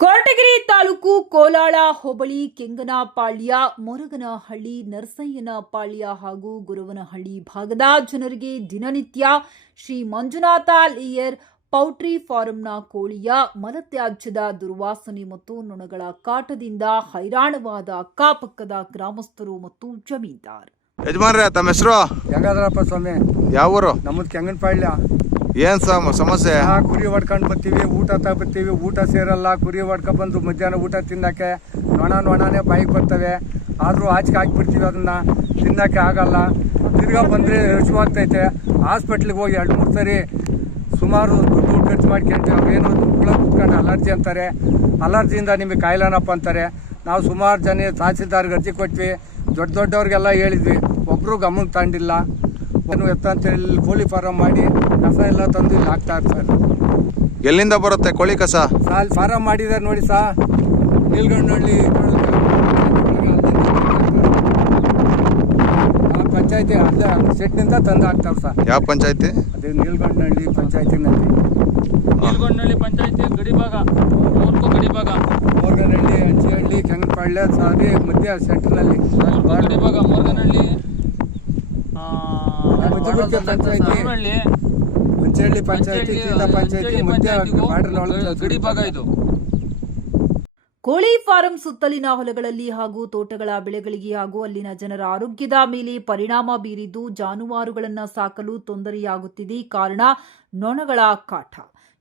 ಕೊರಟಗೆರೆ ತಾಲೂಕು ಕೋಲಾಳ ಹೋಬಳಿ ಕೆಂಗನಪಾಳ್ಯ ಮೊರಗನಹಳ್ಳಿ ನರಸಯ್ಯನಪಾಳ್ಯ ಹಾಗೂ ಗುರುವನಹಳ್ಳಿ ಭಾಗದ ಜನರಿಗೆ ದಿನನಿತ್ಯ ಶ್ರೀ ಮಂಜುನಾಥ ಲೇಯರ್ ಪೌಲ್ಟ್ರಿ ಫಾರಂನ ಕೋಳಿಯ ಮಲತ್ಯಾಜ್ಯದ ದುರ್ವಾಸನೆ ಮತ್ತು ನೊಣಗಳ ಕಾಟದಿಂದ ಹೈರಾಣವಾದ ಅಕ್ಕಪಕ್ಕದ ಗ್ರಾಮಸ್ಥರು ಮತ್ತು ಜಮೀನ್ದಾರ್. ಯಜಮಾನ್ರೆ ತಮ್ಮ ಹೆಸರು? ಹೆಂಗಾದ್ರಪ್ಪ ಸ್ವಾಮಿ. ಯಾವ ಊರು ನಮ್ಮದು ಕೆಂಗನಪಾಳ್ಯ. ಏನ್ ಸಮ, ಸಮಸ್ಯೆ? ಆ ಕುರಿ ಹೊಡ್ಕೊಂಡ್ ಬರ್ತೀವಿ, ಊಟ ಬರ್ತೀವಿ ಊಟ ಸೇರಲ್ಲ, ಕುರಿ ಹೊಡ್ಕೊ ಬಂದು ಮಧ್ಯಾಹ್ನ ಊಟ ತಿನ್ನಕ್ಕೆ ನೊಣ ನೊಣನೇ ಬಾಯಿಗೆ ಬರ್ತವೆ. ಆದರೂ ಆಚೆಗೆ ಹಾಕ್ಬಿಡ್ತೀವಿ ಅದನ್ನ, ತಿನ್ನಕ್ಕೆ ಆಗಲ್ಲ. ತಿರ್ಗಾ ಬಂದರೆ ರುಚಿವಾಗ್ತೈತೆ ಹಾಸ್ಪಿಟ್ಲಿಗೆ ಹೋಗಿ ಎರಡು ಮೂರು ಸರಿ ಸುಮಾರು ದುಡ್ಡು ಖರ್ಚು ಮಾಡ್ಕೊಂತೀವಿ ಅವೇನೋ ಹುಳ ಕುತ್ಕೊಂಡು ಅಲರ್ಜಿ ಅಂತಾರೆ. ಅಲರ್ಜಿಯಿಂದ ನಿಮಗೆ ಕಾಯಿಲೆನಪ್ಪ ಅಂತಾರೆ. ನಾವು ಸುಮಾರು ಜನ ತಹಸೀಲ್ದಾರ್ಗೆ ಅರ್ಜಿ ಕೊಟ್ವಿ. ದೊಡ್ಡ ದೊಡ್ಡವ್ರಿಗೆಲ್ಲ ಹೇಳಿದ್ವಿ. ಒಬ್ಬರು ಗಮನಕ್ಕೆ ತಗೊಂಡಿಲ್ಲ ಎತ್ತ ಅಂತೇಳಿ ಕೋಳಿ ಫಾರಂ ಮಾಡಿ ಕಸ ಎಲ್ಲ ತಂದು ಇಲ್ಲಿ ಹಾಕ್ತಾ ಇರ್ತಾರೆ ಎಲ್ಲಿಂದ ಬರುತ್ತೆ ಕೋಳಿ ಕಸ? ಅಲ್ಲಿ ಫಾರಂ ಮಾಡಿದ್ದಾರೆ ನೋಡಿ ಸಾ ನೀಲ್ಗಂಡಹಳ್ಳಿ ಆ ಪಂಚಾಯತಿ ಅಲ್ಲೇ ಸೆಟ್ನಿಂದ ತಂದು ಹಾಕ್ತಾರೆ ಸರ್. ಯಾವ ಪಂಚಾಯತಿ? ಅದೇ ನೀಲ್ಗಂಡಹಳ್ಳಿ ಪಂಚಾಯತಿನಲ್ಲಿ. ನೀಲ್ಗೊಂಡಳ್ಳಿ ಪಂಚಾಯತಿ ಗಡಿಭಾಗ ಮೂರ್ಕು ಗಡಿಭಾಗ. ಮೋರ್ಗನಹಳ್ಳಿ ಹಂಚಿಹಳ್ಳಿ ಕೆಂಗನಪಾಳ್ಯ ಸಾರಿ ಮಧ್ಯ ಸೆಂಟ್ರಲ್ಲಿ ಗಡಿಭಾಗ ಮೋರ್ಗನಹಳ್ಳಿ. ಪಂಚಾಯ್ತಿ. ಪಂಚಾಯತಿ ಪಂಚಾಯತಿ ಇದು. ಕೋಳಿ ಫಾರಂ ಸುತ್ತಲಿನ ಹೊಲಗಳಲ್ಲಿ ಹಾಗೂ ತೋಟಗಳ ಬೆಳೆಗಳಿಗೆ ಹಾಗೂ ಅಲ್ಲಿನ ಜನರ ಆರೋಗ್ಯದ ಮೇಲೆ ಪರಿಣಾಮ ಬೀರಿದ್ದು ಜಾನುವಾರುಗಳನ್ನು ಸಾಕಲು ತೊಂದರೆಯಾಗುತ್ತಿದೆ. ಕಾರಣ ನೊಣಗಳ ಕಾಟ.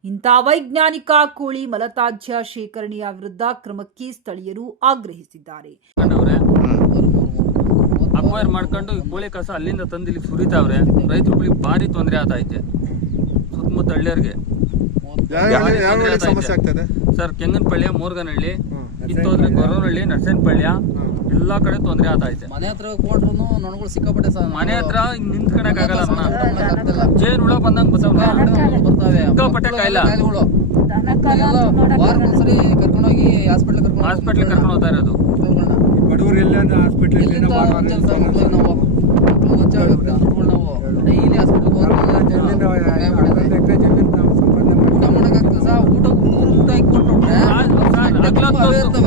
ಇಂಥ ವೈಜ್ಞಾನಿಕ ಕೋಳಿ ಮಲತಾಜ್ಯ ಶೇಖರಣೆಯ ವಿರುದ್ಧ ಕ್ರಮಕ್ಕೆ ಸ್ಥಳೀಯರು ಆಗ್ರಹಿಸಿದ್ದಾರೆ. ಅಕ್ವೈರ್ ಮಾಡ್ಕೊಂಡು ಈ ಕೋಳಿ ಕಸ ಅಲ್ಲಿಂದ ತಂದು ಇಲ್ಲಿ ಸುರಿತಾವ್ರೆ ರೈತರುಗಳಿಗೆ ಭಾರಿ ತೊಂದರೆ ಆತೈತೆ ಸುತ್ತಮುತ್ತ ಹಳ್ಳಿಯರಿಗೆ ಸಮಸ್ಯೆ ಆಗ್ತದೆ? ಸರ್ ಕೆಂಗನಪಳ್ಳಿ ಮೋರ್ಗನಹಳ್ಳಿ ಇತ್ತೋದ್ರೆ ಗೊರವನಹಳ್ಳಿ ನರಸೇನಪಳ್ಳಿಯ ಎಲ್ಲಾ ಕಡೆ ತೊಂದರೆ ಆತೈತೆ ಮನೆ ಹತ್ರ ಕೊಟ್ರು ನೊಣಗಳು ಸಿಕ್ಕಾಪಟ್ಟೆ ಸರ್ ಮನೆ ಹತ್ರ ನಿಂತ್ಕೊಳಕ್ ಆಗಲ್ಲ ಜೇನು ಹುಳ ಬಂದಂಗ್ ಬರ್ತಾವೆ ಬರ್ತವೆ. ಸಿಕ್ಕಾಪಟ್ಟೆ ಕಾಯಿಲೆ. ವಾರಕ್ಕೊಂದ್ಸರಿ ಕರ್ಕೊಂಡೋಗಿ ಹಾಸ್ಪಿಟ್ಲ್ ಕರ್ಕೊಂಡು ಹಾಸ್ಪಿಟ್ಲ್ ಕರ್ಕೊಂಡು ಹೋಗ್ತಾ ಇರೋದು. ಬಡವರು ಎಲ್ಲ ಹಾಸ್ಪಿಟ್ಲ್ ಎಲ್ಲಿಂದ ಹೊಚ್ಚ ಮಕ್ಳಿಗೆ ನಾವು ಡೈಲಿ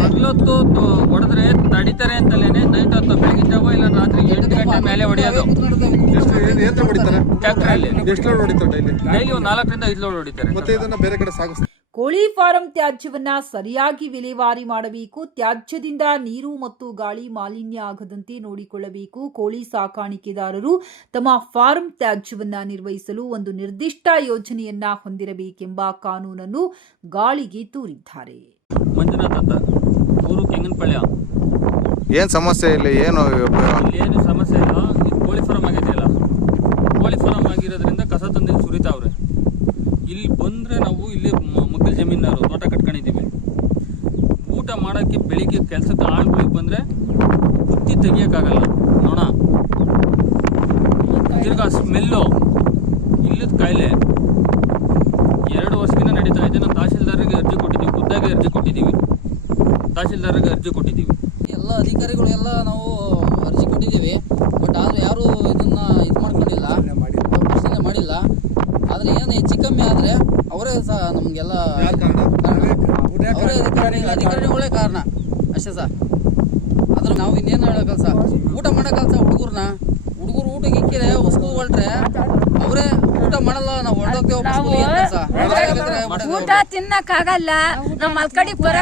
ಹಗ್ಲೊತ್ತು ಹೊಡೆದ್ರೆ ತಡಿತಾರೆ ಅಂತಲೇನೆ ನೈಟ್ ಹೊತ್ತು ಬೆಳಗಿನ ಜಾವ ಇಲ್ಲ ರಾತ್ರಿ ಎಂಟು ಗಂಟೆ ಮೇಲೆ ಹೊಡೆಯೋದು. ಎಷ್ಟು ಲೋಡ್ ಹೊಡಿತಾರೆ? ಡೈಲಿ ಡೈಲಿ ಒಂದು ನಾಲ್ಕರಿಂದ ಐದು ಲೋಡ್ ಹೊಡಿತಾರೆ. ಮತ್ತೆ ಇದನ್ನ ಬೇರೆ ಕಡೆ ಸಾಗಿಸ್ತಾರೆ. ಕೋಳಿ ಫಾರಂ ತ್ಯಾಜ್ಯವನ್ನ ಸರಿಯಾಗಿ ವಿಲೇವಾರಿ ಮಾಡಬೇಕು ತ್ಯಾಜ್ಯದಿಂದ ನೀರು ಮತ್ತು ಗಾಳಿ ಮಾಲಿನ್ಯ ಆಗದಂತೆ ನೋಡಿಕೊಳ್ಳಬೇಕು. ಕೋಳಿ ಸಾಕಾಣಿಕೆದಾರರು ತಮ್ಮ ಫಾರಂ ತ್ಯಾಜ್ಯವನ್ನ ನಿರ್ವಹಿಸಲು ಒಂದು ನಿರ್ದಿಷ್ಟ ಯೋಜನೆಯನ್ನ ಹೊಂದಿರಬೇಕೆಂಬ ಕಾನೂನನ್ನು ಗಾಳಿಗೆ ತೂರಿದ್ದಾರೆ. ಮಂಜುನಾಥ್ ಅಂತ. ಊರು ಕೆಂಗನಪಳ್ಯ. ಏನ್ ಸಮಸ್ಯೆ ಇಲ್ಲಿ? ಏನು ಏನು ಸಮಸ್ಯೆ ಇಲ್ಲ. ಇದು ಕೋಳಿ ಫಾರಂ ಆಗಿದೆಯಲ್ಲ. ಕೋಳಿ ಫಾರಂ ಆಗಿರೋದ್ರಿಂದ ಕಸ ತಂದು ಸುರಿತಾವ್ರೆ. ಇಲ್ಲಿ ಬಂದರೆ ನಾವು ಜಮೀನವರು ತೋಟ ಕಟ್ಕೊಂಡಿದ್ದೀವಿ. ಊಟ ಮಾಡೋಕ್ಕೆ ಬೆಳಿಗ್ಗೆ ಕೆಲಸಕ್ಕೆ ಆಳುಗಳಿಗೆ ಬಂದರೆ ಬುತ್ತಿ ತೆಗಿಯೋಕ್ಕಾಗಲ್ಲ. ನೋಣ ತಿರ್ಗಾ ಸ್ಮೆಲ್ಲು. ಇಲ್ಲದ ಕಾಯಿಲೆ. ಎರಡು ವರ್ಷದಿಂದ ನಡೀತಾ ಇದೆ. ನಾವು ತಹಶೀಲ್ದಾರಿಗೆ ಅರ್ಜಿ ಕೊಟ್ಟಿದ್ದೀವಿ. ಖುದ್ದಾಗಿ ಅರ್ಜಿ ಕೊಟ್ಟಿದ್ದೀವಿ. ತಹಶೀಲ್ದಾರಿಗೆ ಅರ್ಜಿ ಕೊಟ್ಟಿದ್ದೀವಿ. ಎಲ್ಲ ಅಧಿಕಾರಿಗಳು ಎಲ್ಲ ನಾವು ಅರ್ಜಿ ಕೊಟ್ಟಿದ್ದೀವಿ. ಬಟ್ ಆದರೆ ಯಾರೂ ಇದನ್ನು ಇದು ಮಾಡ್ಕೊಂಡಿಲ್ಲ. ಪರಿಶೀಲನೆ ಮಾಡಿಲ್ಲ. ಆದರೆ ಏನು ಹೆಚ್ಚು ಕಮ್ಮಿ ಆದ್ರೆ ಸಹ ನಮ್ಗೆಲ್ಲ ಅಧಿಕಾರಿಗಳೇ ಕಾರಣ. ಅಷ್ಟೇ ಸರ್. ಅದ್ರ ನಾವು ಇನ್ನೇನು ಹೇಳೋಕಲ್ಲ ಸರ್. ಊಟ ಮಾಡೋ ಸರ್ ಹುಡುಗರ್ನ. ಹುಡುಗರು ಊಟಕ್ಕೆ ಇಕ್ಕಿದ್ರೆ ಹೊಸ್ಕು ಹೊರಟ್ರೆ ಅವರೇ ಊಟ ಮಾಡಲ್ಲ ನಾವು ಹೊರಡೋಗ್ತೇವೆ ಊಟ ತಿನ್ನಕ್ಕಾಗಲ್ಲ. ನಮ್ಮ ಕಡೆ ಬರ